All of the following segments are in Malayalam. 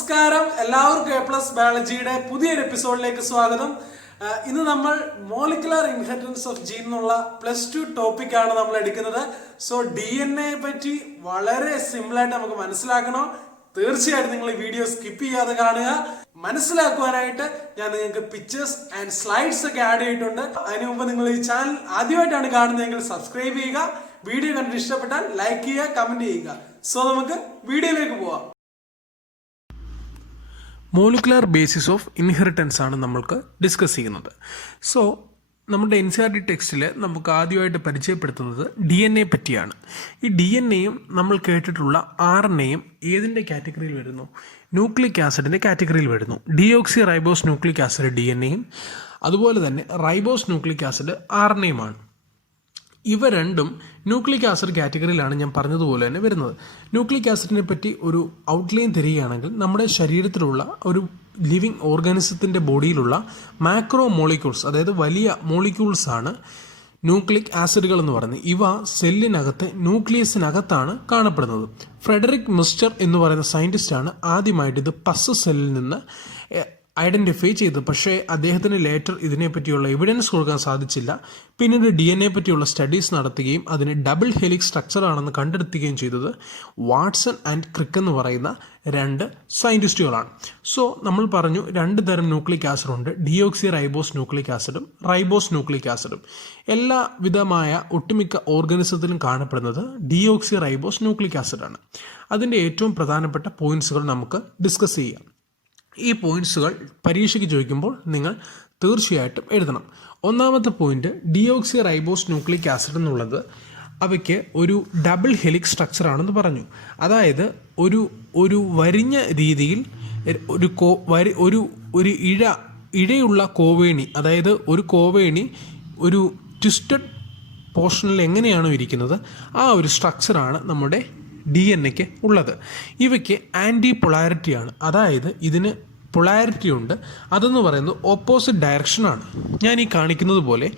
നമസ്കാരം, എല്ലാവർക്കും എ പ്ലസ് ബയോളജിയുടെ പുതിയൊരു എപ്പിസോഡിലേക്ക് സ്വാഗതം. ഇന്ന് നമ്മൾ മോളിക്കുലർ ഇൻഹെറിറ്റൻസ് ഓഫ് ജീൻ എന്നുള്ള +2 ടോപ്പിക്കാണ് നമ്മൾ എടുക്കുന്നത്. സോ DNA പറ്റി വളരെ സിമ്പിളായിട്ട് നമുക്ക് മനസ്സിലാക്കണം. തീർച്ചയായിട്ടും നിങ്ങൾ ഈ വീഡിയോ സ്കിപ്പ് ചെയ്യാതെ കാണുക. മനസ്സിലാക്കുവാനായിട്ട് ഞാൻ നിങ്ങൾക്ക് പിക്ചേഴ്സ് ആൻഡ് സ്ലൈഡ്സ് ഒക്കെ ആഡ് ചെയ്തിട്ടുണ്ട്. അതിനു മുമ്പ് നിങ്ങൾ ഈ ചാനൽ ആദ്യമായിട്ടാണ് കാണുന്നതെങ്കിൽ സബ്സ്ക്രൈബ് ചെയ്യുക. വീഡിയോ കണ്ടിട്ട് ഇഷ്ടപ്പെട്ടാൽ ലൈക്ക് ചെയ്യുക, കമന്റ് ചെയ്യുക. സോ നമുക്ക് വീഡിയോയിലേക്ക് പോവാം. മോളിക്കുലർ ബേസിസ് ഓഫ് ഇൻഹെറിറ്റൻസ് ആണ് നമ്മൾക്ക് ഡിസ്കസ് ചെയ്യുന്നത്. സോ നമ്മുടെ NCERT ടെക്സ്റ്റിൽ നമുക്ക് ആദ്യമായിട്ട് പരിചയപ്പെടുത്തുന്നത് DNA പറ്റിയാണ്. ഈ DNAയും നമ്മൾ കേട്ടിട്ടുള്ള RNAയും ഏതിൻ്റെ കാറ്റഗറിയിൽ വരുന്നു? ന്യൂക്ലിക് ആസിഡിൻ്റെ കാറ്റഗറിയിൽ വരുന്നു. ഡിയോക്സി റൈബോസ് ന്യൂക്ലിക് ആസിഡ് DNAയും അതുപോലെ തന്നെ റൈബോസ് ന്യൂക്ലിക് ആസിഡ് RNAയുമാണ്. ഇവ രണ്ടും ന്യൂക്ലിക് ആസിഡ് കാറ്റഗറിയിലാണ് ഞാൻ പറഞ്ഞതുപോലെ തന്നെ വരുന്നത്. ന്യൂക്ലിക് ആസിഡിനെ പറ്റി ഒരു ഔട്ട്ലൈൻ തരികയാണെങ്കിൽ നമ്മുടെ ശരീരത്തിലുള്ള ഒരു ലിവിങ് ഓർഗാനിസത്തിൻ്റെ ബോഡിയിലുള്ള മാക്രോ മോളിക്യൂൾസ്, അതായത് വലിയ മോളിക്യൂൾസ് ആണ് ന്യൂക്ലിക് ആസിഡുകൾ എന്ന് പറയുന്നത്. ഇവ സെല്ലിനകത്ത് ന്യൂക്ലിയസിനകത്താണ് കാണപ്പെടുന്നത്. ഫ്രെഡറിക് മിസ്റ്റർ എന്ന് പറയുന്ന സയൻറ്റിസ്റ്റാണ് ആദ്യമായിട്ട് ഇത് പസ് സെല്ലിൽ നിന്ന് ഐഡൻറ്റിഫൈ ചെയ്തത്. പക്ഷേ അദ്ദേഹത്തിന് ലേറ്റർ ഇതിനെപ്പറ്റിയുള്ള എവിഡൻസ് കൊടുക്കാൻ സാധിച്ചില്ല. പിന്നീട് DNA പറ്റിയുള്ള സ്റ്റഡീസ് നടത്തുകയും അതിന് ഡബിൾ ഹെലിക്സ് സ്ട്രക്ചർ ആണെന്ന് കണ്ടെത്തുകയും ചെയ്തത് വാട്സൺ ആൻഡ് ക്രിക്ക് എന്ന് പറയുന്ന രണ്ട് സയൻറ്റിസ്റ്റുകളാണ്. സോ നമ്മൾ പറഞ്ഞു രണ്ട് തരം ന്യൂക്ലിക് ആസിഡ് ഉണ്ട്, ഡിയോക്സി റൈബോസ് ന്യൂക്ലിക് ആസിഡും റൈബോസ് ന്യൂക്ലിക് ആസിഡും. എല്ലാ വിധമായ ഒട്ടുമിക്ക ഓർഗാനിസത്തിലും കാണപ്പെടുന്നത് ഡിയോക്സി റൈബോസ് ന്യൂക്ലിക് ആസിഡാണ്. അതിൻ്റെ ഏറ്റവും പ്രധാനപ്പെട്ട പോയിന്റ്സുകൾ നമുക്ക് ഡിസ്കസ് ചെയ്യാം. ഈ പോയിന്റ്സുകൾ പരീക്ഷയ്ക്ക് ചോദിക്കുമ്പോൾ നിങ്ങൾ തീർച്ചയായിട്ടും എഴുതണം. ഒന്നാമത്തെ point, deoxy ribose nucleic acid എന്നുള്ളത് അവയ്ക്ക് ഒരു ഡബിൾ ഹെലിക്സ് സ്ട്രക്ചർ ആണെന്ന് പറഞ്ഞു. അതായത് ഒരു വരിഞ്ഞ രീതിയിൽ ഒരു ഇഴയുള്ള കോവേണി, അതായത് ഒരു കോവേണി ഒരു ട്വിസ്റ്റഡ് പോർഷനിൽ എങ്ങനെയാണോ ഇരിക്കുന്നത് ആ ഒരു സ്ട്രക്ചറാണ് നമ്മുടെ DNAക്ക് ഉള്ളത്. ഇവയ്ക്ക് ആൻറ്റി പൊളാരിറ്റിയാണ്, അതായത് ഇതിന് പൊളാരിറ്റി ഉണ്ട്. അതെന്ന് പറയുന്നത് ഓപ്പോസിറ്റ് ഡയറക്ഷനാണ്. ഞാൻ ഈ കാണിക്കുന്നത് പോലെ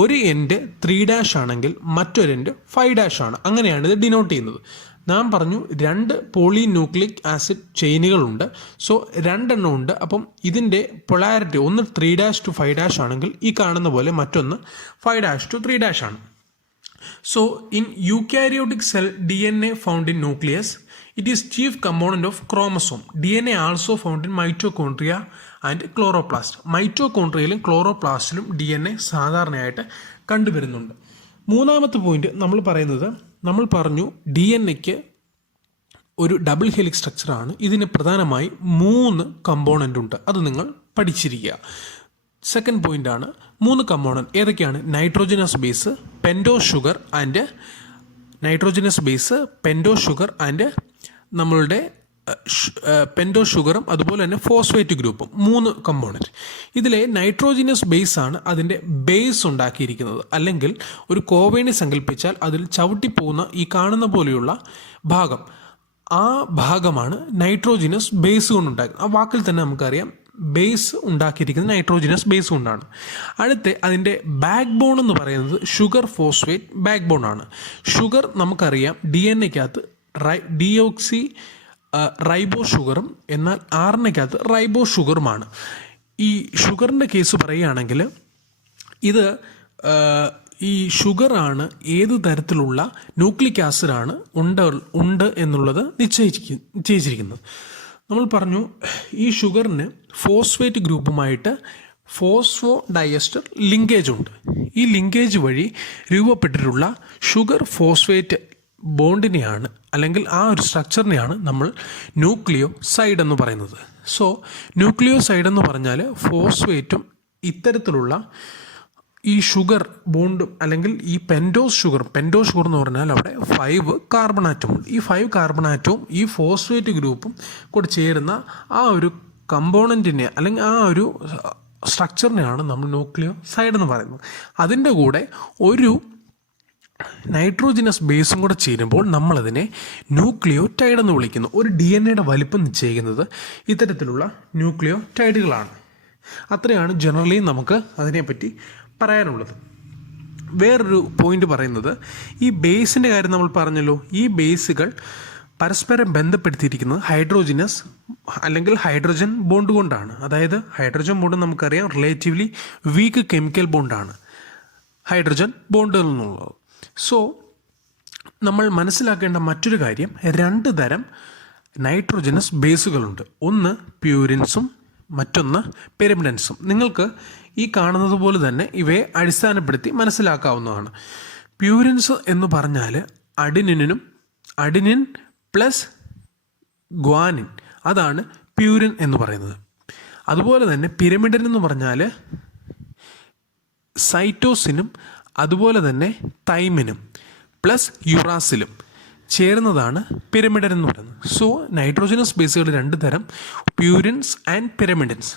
ഒരു എൻഡ് 3' ആണെങ്കിൽ മറ്റൊരു എൻഡ് 5' ആണ്. അങ്ങനെയാണ് ഇത് ഡിനോട്ട് ചെയ്യുന്നത്. നാം പറഞ്ഞു 2 പോളി ന്യൂക്ലിക് ആസിഡ് ചെയിനുകളുണ്ട്. സോ 2 എണ്ണം ഉണ്ട്. അപ്പം ഇതിൻ്റെ പൊളാരിറ്റി ഒന്ന് 3' to 5' ആണെങ്കിൽ ഈ കാണുന്ന പോലെ മറ്റൊന്ന് 5' to 3' ആണ്. So in eukaryotic cell, DNA found in nucleus. It is chief component of chromosome. DNA also found in mitochondria and chloroplast. മൈറ്റോകോൺട്രിയയിലും ക്ലോറോപ്ലാസ്റ്റിലും DNA സാധാരണയായിട്ട് കണ്ടുവരുന്നുണ്ട്. മൂന്നാമത്തെ പോയിന്റ് നമ്മൾ പറഞ്ഞു DNAക്ക് ഒരു ഡബിൾ ഹെലിക്സ് സ്ട്രക്ചറാണ്. ഇതിന് പ്രധാനമായി 3 കമ്പോണൻ്റ് ഉണ്ട്. അത് നിങ്ങൾ പഠിച്ചിരിക്കുക. സെക്കൻഡ് പോയിന്റ് ആണ് 3 കമ്പോണന്റ് ഏതൊക്കെയാണ്? നൈട്രോജനസ് ബേസ്, പെൻറ്റോ ഷുഗർ ആൻഡ് നമ്മളുടെ പെൻറ്റോ ഷുഗറും അതുപോലെ തന്നെ ഫോസ്ഫേറ്റ് ഗ്രൂപ്പും. 3 കമ്പോണന്റ്. ഇതിലെ നൈട്രോജനസ് ബേസ് ആണ് അതിൻ്റെ ബേസ് ഉണ്ടാക്കിയിരിക്കുന്നത്. അല്ലെങ്കിൽ ഒരു കോവേണി സങ്കല്പിച്ചാൽ അതിൽ ചവിട്ടിപ്പോകുന്ന ഈ കാണുന്ന പോലെയുള്ള ഭാഗം, ആ ഭാഗമാണ് നൈട്രോജനസ് ബേസ് കൊണ്ടുണ്ടാക്കുന്നത്. ആ വാക്കിൽ തന്നെ നമുക്കറിയാം ബേസ് ഉണ്ടാക്കിയിരിക്കുന്നത് നൈട്രോജനസ് ബേസ് കൊണ്ടാണ്. അടുത്ത അതിൻ്റെ ബാക്ക് ബോൺ എന്ന് പറയുന്നത് ഷുഗർ ഫോസ്ഫേറ്റ് ബാക്ക് ബോൺ ആണ്. ഷുഗർ നമുക്കറിയാം DNAക്കകത്ത് ഡിയോക്സി റൈബോ ഷുഗറും എന്നാൽ RNAക്കകത്ത് റൈബോ ഷുഗറുമാണ്. ഈ ഷുഗറിൻ്റെ കേസ് പറയുകയാണെങ്കിൽ ഇത് ഈ ഷുഗറാണ് ഏത് തരത്തിലുള്ള ന്യൂക്ലിക് ആസിഡാണ് ഉണ്ട് എന്നുള്ളത് നിശ്ചയിച്ചിരിക്കുന്നത്. നമ്മൾ പറഞ്ഞു ഈ ഷുഗറിന് ഫോസ്ഫേറ്റ് ഗ്രൂപ്പുമായിട്ട് ഫോസ്ഫോ ഡയസ്റ്റർ ലിങ്കേജ് ഉണ്ട്. ഈ ലിങ്കേജ് വഴി രൂപപ്പെട്ടിട്ടുള്ള ഷുഗർ ഫോസ്ഫേറ്റ് ബോണ്ടിനെയാണ് അല്ലെങ്കിൽ ആ ഒരു സ്ട്രക്ചറിനെയാണ് നമ്മൾ ന്യൂക്ലിയോസൈഡ് എന്ന് പറയുന്നത്. സോ ന്യൂക്ലിയോസൈഡ് എന്ന് പറഞ്ഞാൽ ഫോസ്ഫേറ്റും ഇത്തരത്തിലുള്ള ഈ ഷുഗർ ബോണ്ടും അല്ലെങ്കിൽ ഈ പെൻറ്റോ ഷുഗർ എന്ന് പറഞ്ഞാൽ അവിടെ 5 കാർബൺ ആറ്റമുണ്ട്. ഈ 5 കാർബൺ ആറ്റവും ഈ ഫോസ്ഫേറ്റ് ഗ്രൂപ്പും കൂടെ ചേരുന്ന ആ ഒരു കമ്പോണൻറ്റിനെ അല്ലെങ്കിൽ ആ ഒരു സ്ട്രക്ചറിനെയാണ് നമ്മൾ ന്യൂക്ലിയോസൈഡ് എന്ന് പറയുന്നത്. അതിൻ്റെ കൂടെ ഒരു നൈട്രോജനസ് ബേസും കൂടെ ചേരുമ്പോൾ നമ്മളതിനെ ന്യൂക്ലിയോടൈഡ് എന്ന് വിളിക്കുന്നു. ഒരു DNAയുടെ വലിപ്പം നിശ്ചയിക്കുന്നത് ഇത്തരത്തിലുള്ള ന്യൂക്ലിയോടൈഡുകളാണ്. അത്രയാണ് ജനറലി നമുക്ക് അതിനെപ്പറ്റി പറയാനുള്ളത്. വേറൊരു പോയിന്റ് പറയുന്നത് ഈ ബേസിൻ്റെ കാര്യം നമ്മൾ പറഞ്ഞല്ലോ. ഈ ബേസുകൾ പരസ്പരം ബന്ധപ്പെടുത്തിയിരിക്കുന്നത് ഹൈഡ്രോജനസ് അല്ലെങ്കിൽ ഹൈഡ്രജൻ ബോണ്ട് കൊണ്ടാണ്. അതായത് ഹൈഡ്രജൻ ബോണ്ട് നമുക്കറിയാം റിലേറ്റീവ്ലി വീക്ക് കെമിക്കൽ ബോണ്ടാണ് ഹൈഡ്രജൻ ബോണ്ടുകൾ എന്നുള്ളത്. സോ നമ്മൾ മനസ്സിലാക്കേണ്ട മറ്റൊരു കാര്യം, 2 തരം നൈട്രോജനസ് ബേസുകളുണ്ട്. ഒന്ന് പ്യൂരിൻസും മറ്റൊന്ന് പിരമിഡൻസും. നിങ്ങൾക്ക് ഈ കാണുന്നത് പോലെ തന്നെ ഇവയെ അടിസ്ഥാനപ്പെടുത്തി മനസ്സിലാക്കാവുന്നതാണ്. പ്യൂരിൻസ് എന്ന് പറഞ്ഞാൽ അഡിനിൻ പ്ലസ് ഗ്വാനിൻ, അതാണ് പ്യൂരിൻ എന്ന് പറയുന്നത്. അതുപോലെ തന്നെ പിരമിഡൻ എന്ന് പറഞ്ഞാൽ സൈറ്റോസിനും അതുപോലെ തന്നെ തൈമിനും പ്ലസ് യുറാസിലും ചേരുന്നതാണ് പിരമിഡൻ എന്ന് പറയുന്നത്. സോ നൈട്രോജനസ് ബേസുകൾ 2 തരം, പ്യൂരിൻസ് ആൻഡ് പിരമിഡൻസ്.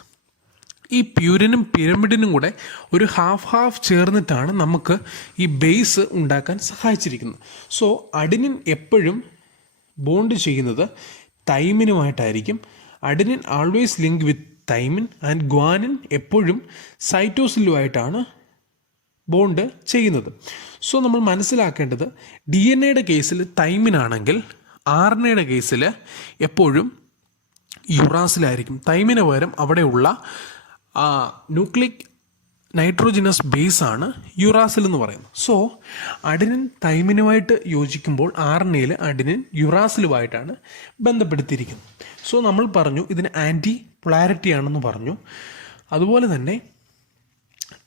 ഈ പ്യൂരിനും പിരമിഡിനും കൂടെ ഒരു ഹാഫ് ചേർന്നിട്ടാണ് നമുക്ക് ഈ ബേസ് ഉണ്ടാക്കാൻ സഹായിച്ചിരിക്കുന്നത്. സോ അഡിനിൻ എപ്പോഴും ബോണ്ട് ചെയ്യുന്നത് തൈമിനുമായിട്ടായിരിക്കും. Adenine always link with thymine and guanine എപ്പോഴും സൈറ്റോസിലുമായിട്ടാണ് ബോണ്ട് ചെയ്യുന്നത്. സോ നമ്മൾ മനസ്സിലാക്കേണ്ടത് DNA കേസിൽ തൈമിനാണെങ്കിൽ RNA കേസിൽ എപ്പോഴും യുറാസിലായിരിക്കും. തൈമിന് പകരം അവിടെയുള്ള ന്യൂക്ലിക് നൈട്രോജനസ് ബേസാണ് യുറാസിൽ എന്ന് പറയുന്നത്. സോ അഡിനിൻ തൈമിനുമായിട്ട് യോജിക്കുമ്പോൾ RNAയിൽ അഡിനിൻ യുറാസിലുമായിട്ടാണ് ബന്ധപ്പെടുത്തിയിരിക്കുന്നത്. സോ നമ്മൾ പറഞ്ഞു ഇതിന് ആൻറ്റി പൊളാരിറ്റി ആണെന്ന് പറഞ്ഞു. അതുപോലെ തന്നെ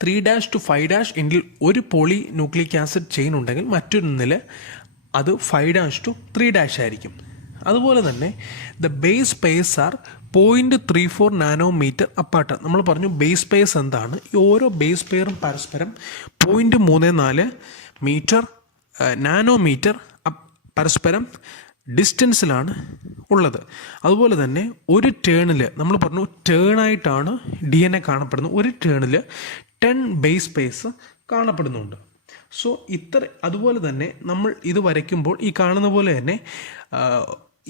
3' to 5' എങ്കിൽ ഒരു പോളി ന്യൂക്ലിക് ആസിഡ് ചെയിൻ ഉണ്ടെങ്കിൽ മറ്റൊന്നിൽ അത് 5' to 3' ആയിരിക്കും. അതുപോലെ തന്നെ the base pairs are 0.34 nanometre apart. നമ്മൾ പറഞ്ഞു ബേസ് പെയർസ് എന്താണ്. ഈ ഓരോ ബേസ് പെയറും പരസ്പരം 0.34 മീറ്റർ നാനോമീറ്റർ പരസ്പരം ഡിസ്റ്റൻസിലാണ് ഉള്ളത്. അതുപോലെ തന്നെ ഒരു ടേണിൽ നമ്മൾ പറഞ്ഞു ടേണായിട്ടാണ് DNA കാണപ്പെടുന്നത്. ഒരു ടേണിൽ 10 ബേസ് പെയർസ് കാണപ്പെടുന്നുണ്ട്. സോ അതുപോലെ തന്നെ നമ്മൾ ഇത് വരയ്ക്കുമ്പോൾ ഈ കാണുന്ന പോലെ തന്നെ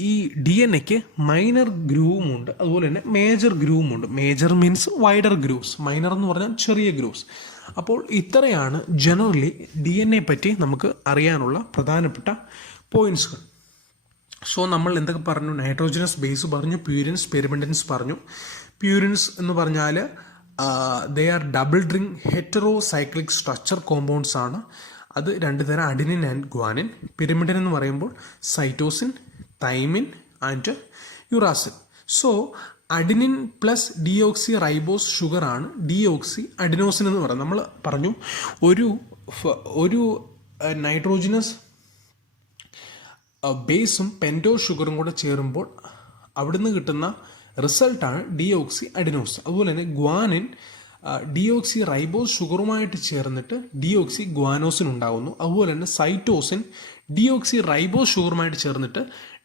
ഈ DNA മൈനർ ഗ്രൂവുമുണ്ട്, അതുപോലെ തന്നെ മേജർ ഗ്രൂവുമുണ്ട്. Major means wider grooves, minor എന്ന് പറഞ്ഞാൽ ചെറിയ ഗ്രൂവ്സ്. അപ്പോൾ ഇത്രയാണ് ജനറലി DNA പറ്റി നമുക്ക് അറിയാനുള്ള പ്രധാനപ്പെട്ട പോയിൻറ്റ്സുകൾ. സോ നമ്മൾ എന്തൊക്കെ പറഞ്ഞു? നൈട്രോജനസ് ബേസ് പറഞ്ഞു, പ്യൂരിൻസ് പിരമിഡൻസ് പറഞ്ഞു. പ്യൂരിൻസ് എന്ന് പറഞ്ഞാൽ they are double ring heterocyclic structure compounds ആണ്. അത് 2 തരം, അഡിനിൻ ആൻഡ് ഗ്വാനിൻ. പിരമിഡൻ എന്ന് പറയുമ്പോൾ cytosine, thymine and uracil. So adenine plus deoxyribose ഷുഗറാണ് ഡിയോക്സി അഡിനോസിൻ എന്ന് പറയുന്നത്. നമ്മൾ പറഞ്ഞു ഒരു നൈട്രോജനസ് ബേസും പെൻറ്റോ ഷുഗറും കൂടെ ചേരുമ്പോൾ അവിടുന്ന് കിട്ടുന്ന റിസൾട്ടാണ് ഡിയോക്സി അഡിനോസ്. അതുപോലെ തന്നെ ഗ്വാനിൻ ഡിയോക്സി റൈബോസ് ഷുഗറുമായിട്ട് ചേർന്നിട്ട് ഡിയോക്സി ഗ്വാനോസിൻ ഉണ്ടാകുന്നു. അതുപോലെ തന്നെ സൈറ്റോസിൻ ഡിയോക്സി റൈബോസ് ഷുഗറുമായിട്ട് ചേർന്നിട്ട്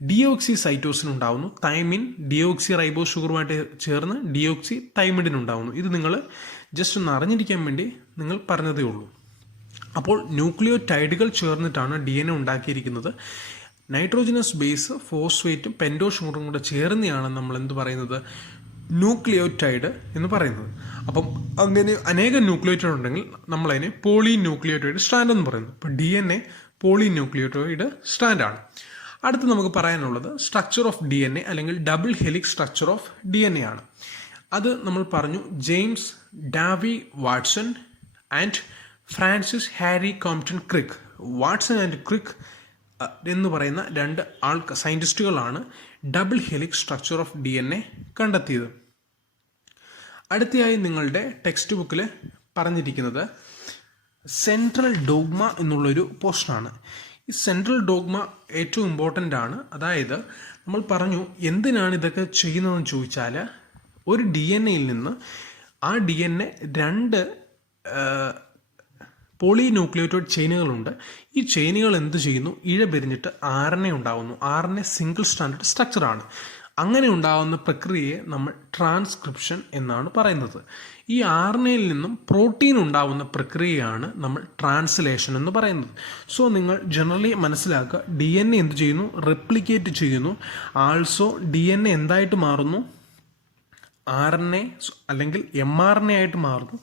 ഡിയോക്സി സൈറ്റോസിൻ ഉണ്ടാകുന്നു. തൈമിൻ ഡിയോക്സി റൈബോസ് ഷുഗറുമായിട്ട് ചേർന്ന് ഡിയോക്സി തൈമിഡിൻ ഉണ്ടാകുന്നു. ഇത് നിങ്ങൾ ജസ്റ്റ് ഒന്ന് അറിഞ്ഞിരിക്കാൻ വേണ്ടി നിങ്ങൾ പറഞ്ഞതേ ഉള്ളൂ. അപ്പോൾ ന്യൂക്ലിയോടൈഡുകൾ ചേർന്നിട്ടാണ് DNA ഉണ്ടാക്കിയിരിക്കുന്നത്. നൈട്രോജനസ് ബേസ് ഫോസ്ഫേറ്റും പെൻറ്റോ ഷുഗറും കൂടെ ചേർന്നെയാണ് നമ്മൾ എന്ത് പറയുന്നത്? ന്യൂക്ലിയോടൈഡ് എന്ന് പറയുന്നത്. അപ്പം അങ്ങനെ അനേകം ന്യൂക്ലിയോടൈഡ് ഉണ്ടെങ്കിൽ നമ്മളതിനെ പോളി ന്യൂക്ലിയോടൈഡ് സ്ട്രാൻഡ് എന്ന് പറയുന്നു. അപ്പോൾ DNA പോളി ന്യൂക്ലിയോടൈഡ് സ്ട്രാൻഡാണ്. അടുത്ത് നമുക്ക് പറയാനുള്ളത് സ്ട്രക്ചർ ഓഫ് DNA അല്ലെങ്കിൽ double helix structure of DNA ആണ്. അത് നമ്മൾ പറഞ്ഞു James Dewey Watson and Francis Harry Compton Crick. Watson and Crick എന്ന് പറയുന്ന 2 സയൻറ്റിസ്റ്റുകളാണ് double helix structure of DNA കണ്ടെത്തിയത്. അടുത്തയായി നിങ്ങളുടെ ടെക്സ്റ്റ് ബുക്കിൽ പറഞ്ഞിരിക്കുന്നത് സെൻട്രൽ ഡോഗ്മ എന്നുള്ളൊരു പോർഷനാണ്. ഈ സെൻട്രൽ ഡോഗ്മ ഏറ്റവും ഇമ്പോർട്ടൻ്റ് ആണ്. അതായത് നമ്മൾ പറഞ്ഞു എന്തിനാണ് ഇതൊക്കെ ചെയ്യുന്നതെന്ന് ചോദിച്ചാൽ, ഒരു DNA നിന്ന് ആ DNA 2 പോളി ന്യൂക്ലിയോടൈഡ് ചെയിനുകളുണ്ട്. ഈ ചെയിനുകൾ എന്ത് ചെയ്യുന്നു? ഇഴപിരിഞ്ഞിട്ട് RNA ഉണ്ടാകുന്നു. RNA സിംഗിൾ സ്റ്റാൻഡേർഡ് സ്ട്രക്ചറാണ്. അങ്ങനെ ഉണ്ടാകുന്ന പ്രക്രിയയെ നമ്മൾ ട്രാൻസ്ക്രിപ്ഷൻ എന്നാണ് പറയുന്നത്. ഈ RNAയിൽ നിന്നും പ്രോട്ടീൻ ഉണ്ടാകുന്ന പ്രക്രിയയാണ് നമ്മൾ ട്രാൻസ്ലേഷൻ എന്ന് പറയുന്നത്. സോ നിങ്ങൾ ജനറലി മനസ്സിലാക്കുക, DNA എന്ത് ചെയ്യുന്നു? റെപ്ലിക്കേറ്റ് ചെയ്യുന്നു. ആൾസോ DNA എന്തായിട്ട് മാറുന്നു? RNA അല്ലെങ്കിൽ mRNA ആയിട്ട് മാറുന്നു.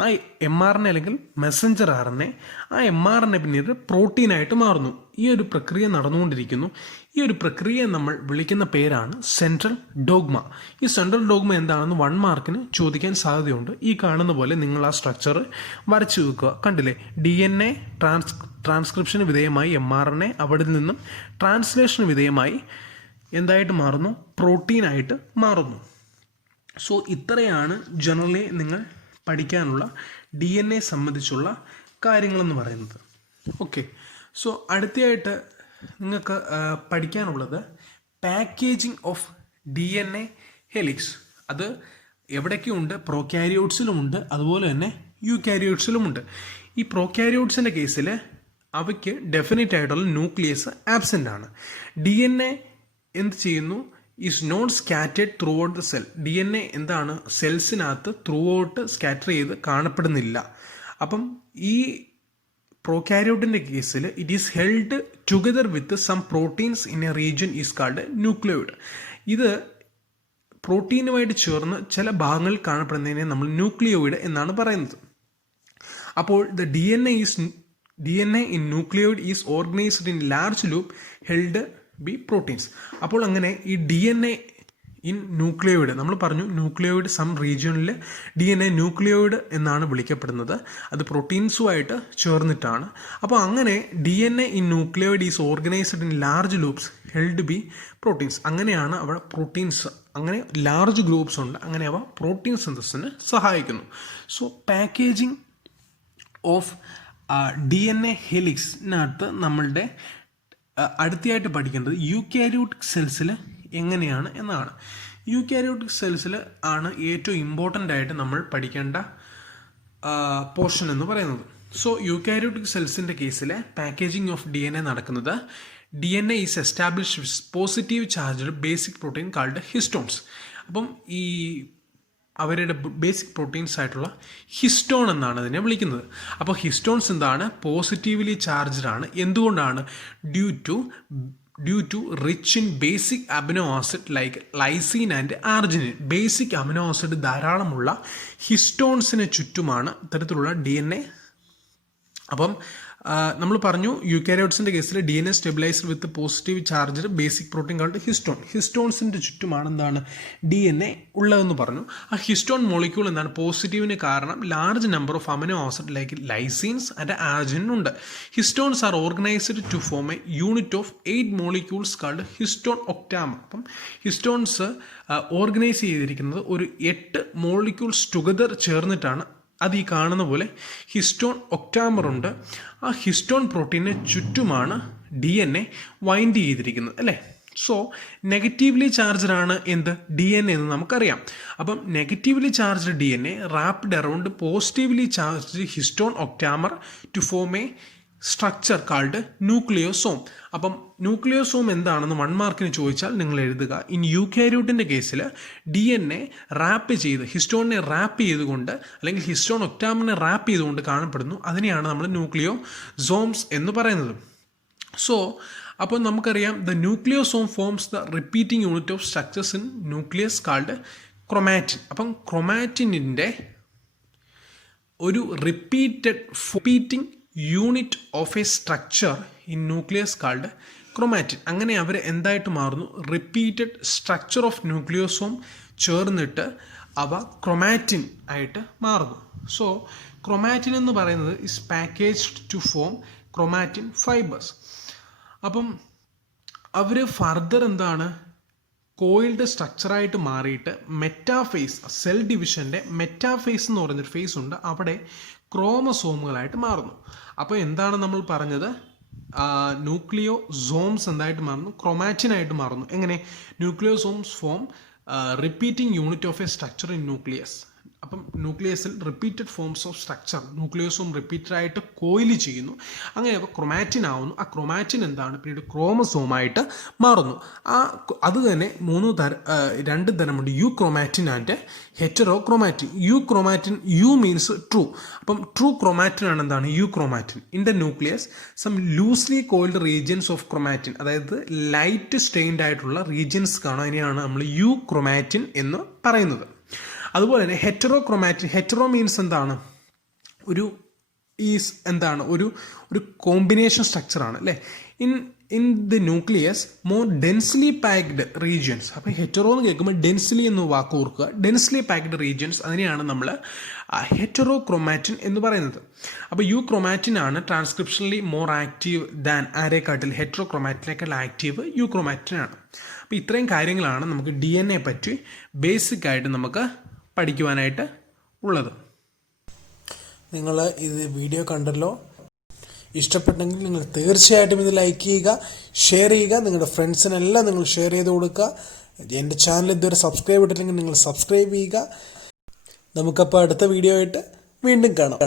ആ mRNA അല്ലെങ്കിൽ മെസ്സഞ്ചർ RNA, ആ mRNA പിന്നീട് പ്രോട്ടീനായിട്ട് മാറുന്നു. ഈ ഒരു പ്രക്രിയ നടന്നുകൊണ്ടിരിക്കുന്നു. ഈ ഒരു പ്രക്രിയയെ നമ്മൾ വിളിക്കുന്ന പേരാണ് സെൻട്രൽ ഡോഗ്മ. ഈ സെൻട്രൽ ഡോഗ്മ എന്താണെന്ന് 1 മാർക്കിന് ചോദിക്കാൻ സാധ്യതയുണ്ട്. ഈ കാണുന്ന പോലെ നിങ്ങൾ ആ സ്ട്രക്ചർ വരച്ചു വെക്കുക. കണ്ടില്ലേ, DNA ട്രാൻസ്ക്രിപ്ഷന് വിധേയമായി mRNA, അവിടെ നിന്നും ട്രാൻസ്ലേഷന് വിധേയമായി എന്തായിട്ട് മാറുന്നു? പ്രോട്ടീനായിട്ട് മാറുന്നു. സോ ഇത്രയാണ് ജനറലി നിങ്ങൾ പഠിക്കാനുള്ള DNA സംബന്ധിച്ചുള്ള കാര്യങ്ങളെന്ന് പറയുന്നത്. ഓക്കെ, സോ അടുത്തയായിട്ട് നിങ്ങൾക്ക് പഠിക്കാനുള്ളത് പാക്കേജിങ് ഓഫ് DNA ഹെലിക്സ്. അത് എവിടെയൊക്കെയുണ്ട്? പ്രോകാരിയോട്സിലുമുണ്ട്, അതുപോലെ തന്നെ യൂകാരിയോട്സിലുമുണ്ട്. ഈ പ്രോകാരിയോട്സിൻ്റെ കേസിൽ അവയ്ക്ക് ഡെഫിനറ്റ് ആയിട്ടുള്ള ന്യൂക്ലിയസ് ആബ്സെൻ്റ് ആണ്. DNA എന്ത് ചെയ്യുന്നു? Is not scattered throughout the cell. DNA എന്താണ്? സെൽസിനകത്ത് ത്രൂ ഔട്ട് സ്കാറ്റർ ചെയ്ത് കാണപ്പെടുന്നില്ല. അപ്പം ഈ പ്രോകാരിയോട്ടിൻ്റെ കേസിൽ it is held together with some proteins in a region is called nucleoid. ഇത് പ്രോട്ടീനുമായിട്ട് ചേർന്ന് ചില ഭാഗങ്ങളിൽ കാണപ്പെടുന്നതിനെ നമ്മൾ ന്യൂക്ലിയോയിഡ് എന്നാണ് പറയുന്നത്. അപ്പോൾ the DNA in nucleoid is organized in large loop held by proteins. അപ്പോൾ അങ്ങനെ ഈ DNA ഇൻ ന്യൂക്ലിയോയിഡ്, നമ്മൾ പറഞ്ഞു ന്യൂക്ലിയോയിഡ് സം റീജിയണിൽ DNA ന്യൂക്ലിയോയിഡ് എന്നാണ് വിളിക്കപ്പെടുന്നത്. അത് പ്രോട്ടീൻസുമായിട്ട് ചേർന്നിട്ടാണ്. അപ്പോൾ അങ്ങനെ DNA in nucleoid is organised in large loops held B proteins. അങ്ങനെയാണ് അവിടെ പ്രോട്ടീൻസ്, അങ്ങനെ ലാർജ് ഗ്രൂപ്പ്സ് ഉണ്ട്, അങ്ങനെ അവ പ്രോട്ടീൻ സിന്തസിന് സഹായിക്കുന്നു. സോ പാക്കേജിങ് ഓഫ് DNA ഹെലിക്സിനകത്ത് നമ്മളുടെ അടുത്തയായിട്ട് പഠിക്കേണ്ടത് യൂകാരിയോട്ടിക് സെൽസിൽ എങ്ങനെയാണ് എന്നാണ്. യൂകാരിയോട്ടിക് സെൽസിൽ ആണ് ഏറ്റവും ഇമ്പോർട്ടൻ്റ് ആയിട്ട് നമ്മൾ പഠിക്കേണ്ട പോർഷൻ എന്ന് പറയുന്നത്. സോ യൂകാരിയോട്ടിക് സെൽസിൻ്റെ കേസിൽ പാക്കേജിങ് ഓഫ് DNA നടക്കുന്നത് DNA is establish with positive charged basic protein called histones. അപ്പം ഈ അവരുടെ ബേസിക് പ്രോട്ടീൻസ് ആയിട്ടുള്ള ഹിസ്റ്റോൺ എന്നാണ് അതിനെ വിളിക്കുന്നത്. അപ്പോൾ ഹിസ്റ്റോൺസ് എന്താണ്? പോസിറ്റീവ്ലി ചാർജ്ഡ് ആണ്. എന്തുകൊണ്ടാണ്? Due to rich in basic amino acid like lysine and arginine. Basic amino acid ധാരാളമുള്ള ഹിസ്റ്റോൺസിന് ചുറ്റുമാണ് ഇത്തരത്തിലുള്ള DNA. അപ്പം നമ്മൾ പറഞ്ഞു യൂകാരിയോട്സിൻ്റെ കേസിൽ DNA stabilised with positive charged basic protein called histone. ഹിസ്റ്റോൺസിൻ്റെ ചുറ്റുമാണ് എന്താണ്? DNA ഉള്ളതെന്ന് പറഞ്ഞു. ആ ഹിസ്റ്റോൺ മോളിക്യൂൾ എന്താണ്? പോസിറ്റീവിന് കാരണം large number of amino acid like lysines and arginine ഉണ്ട്. Histones are organised to form a unit of 8 molecules called histone octamer. അപ്പം ഹിസ്റ്റോൺസ് ഓർഗനൈസ് ചെയ്തിരിക്കുന്നത് ഒരു 8 മോളിക്യൂൾസ് ടുഗദർ ചേർന്നിട്ടാണ്. അത് ഈ കാണുന്ന പോലെ ഹിസ്റ്റോൺ ഒക്ടാമർ ഉണ്ട്. ആ ഹിസ്റ്റോൺ പ്രോട്ടീനെ ചുറ്റുമാണ് DNA വൈൻഡ് ചെയ്തിരിക്കുന്നത്, അല്ലേ? സോ നെഗറ്റീവ്ലി ചാർജ്ഡ് ആണ് എന്ത്? DNA എന്ന് നമുക്കറിയാം. അപ്പം negatively charged DNA wrapped around positively charged histone octamer to form a structure called nucleosome. അപ്പം ന്യൂക്ലിയോസോം എന്താണെന്ന് 1 മാർക്കിന് ചോദിച്ചാൽ നിങ്ങൾ എഴുതുക. ഇൻ യൂകാരിയോട്ടിൻ്റെ കേസിൽ DNA റാപ്പ് ചെയ്ത്, ഹിസ്റ്റോണിനെ റാപ്പ് ചെയ്തുകൊണ്ട് അല്ലെങ്കിൽ ഹിസ്റ്റോൺ ഒക്ടാമറിനെ റാപ്പ് ചെയ്തുകൊണ്ട് കാണപ്പെടുന്നു. അതിനെയാണ് നമ്മൾ ന്യൂക്ലിയോസോംസ് എന്ന് പറയുന്നത്. സോ അപ്പോൾ നമുക്കറിയാം the nucleosome forms the repeating unit of structures in nucleus called chromatin. അപ്പം ക്രൊമാറ്റിനിൻ്റെ ഒരു repeating unit of a structure in nucleus called chromatin. അങ്ങനെ അവർ എന്തായിട്ട് മാറുന്നു? റിപ്പീറ്റഡ് സ്ട്രക്ചർ ഓഫ് ന്യൂക്ലിയോസോം ചേർന്നിട്ട് അവ ക്രൊമാറ്റിൻ ആയിട്ട് മാറുന്നു. സോ ക്രൊമാറ്റിൻ എന്ന് പറയുന്നത് is packaged to form chromatin fibres. അപ്പം അവർ ഫർദർ എന്താണ്? കോയിൽഡ് സ്ട്രക്ചറായിട്ട് മാറിയിട്ട് മെറ്റാഫേസ്, സെൽ ഡിവിഷൻ്റെ മെറ്റാഫേസ് എന്ന് പറയുന്നൊരു ഫേസ് ഉണ്ട്, അവിടെ ക്രോമസോമുകളായിട്ട് മാറുന്നു. അപ്പോൾ എന്താണ് നമ്മൾ പറഞ്ഞത്? ന്യൂക്ലിയോസോംസ് എന്തായിട്ട് മാറുന്നു? ക്രൊമാറ്റിനായിട്ട് മാറുന്നു. എങ്ങനെ? Nucleosomes form repeating unit of a structure in nucleus. അപ്പം ന്യൂക്ലിയസിൽ repeated forms of structure, nucleosome റിപ്പീറ്റഡായിട്ട് കോയിൽ ചെയ്യുന്നു. അങ്ങനെ അപ്പോൾ ക്രൊമാറ്റിൻ ആവുന്നു. ആ ക്രൊമാറ്റിൻ എന്താണ്? പിന്നീട് ക്രോമസോമായിട്ട് മാറുന്നു. അത് തന്നെ 2 തരമുണ്ട്, euchromatin and heterochromatin. Euchromatin, eu means true. അപ്പം ട്രൂ ക്രൊമാറ്റിൻ ആണ് എന്താണ്? Euchromatin. In the nucleus some loosely coiled regions of chromatin, അതായത് ലൈറ്റ് സ്റ്റെയിൻഡ് ആയിട്ടുള്ള റീജിയൻസ് കാണാൻ, അതിനെയാണ് നമ്മൾ യു ക്രൊമാറ്റിൻ എന്ന് പറയുന്നത്. അതുപോലെ തന്നെ ഹെറ്ററോക്രോമാറ്റിൻ, ഹെറ്ററോ മീൻസ് എന്താണ്, ഒരു കോമ്പിനേഷൻ സ്ട്രക്ചറാണ് അല്ലേ. In the nucleus more densely packed regions. അപ്പോൾ ഹെറ്ററോ എന്ന് കേൾക്കുമ്പോൾ ഡെൻസ്ലി എന്ന് വാക്ക് ഓർക്കുക. ഡെൻസ്ലി പാക്ഡ് റീജിയൻസ്, അതിനെയാണ് നമ്മൾ ഹെറ്ററോക്രോമാറ്റിൻ എന്ന് പറയുന്നത്. അപ്പോൾ യുക്രോമാറ്റിൻ ആണ് ട്രാൻസ്ക്രിപ്ഷനലി മോർ ആക്റ്റീവ് ദാൻ ആരെക്കാട്ടിൽ, ഹെറ്ററോക്രോമാറ്റിനേക്കാൾ ആക്റ്റീവ് യുക്രോമാറ്റിൻ ആണ്. അപ്പോൾ ഇത്രയും കാര്യങ്ങളാണ് നമുക്ക് DNA പറ്റി ബേസിക് ആയിട്ട് നമുക്ക് പഠിക്കുവാനായിട്ട് ഉള്ളത്. നിങ്ങൾ ഇത് വീഡിയോ കണ്ടല്ലോ, ഇഷ്ടപ്പെട്ടെങ്കിൽ നിങ്ങൾ തീർച്ചയായിട്ടും ഇത് ലൈക്ക് ചെയ്യുക, ഷെയർ ചെയ്യുക, നിങ്ങളുടെ ഫ്രണ്ട്സിനെല്ലാം നിങ്ങൾ ഷെയർ ചെയ്ത് കൊടുക്കുക. എൻ്റെ ചാനൽ ഇതുവരെ സബ്സ്ക്രൈബ് ചെയ്തിട്ടില്ലെങ്കിൽ നിങ്ങൾ സബ്സ്ക്രൈബ് ചെയ്യുക. നമുക്കപ്പോൾ അടുത്ത വീഡിയോ ആയിട്ട് വീണ്ടും കാണാം.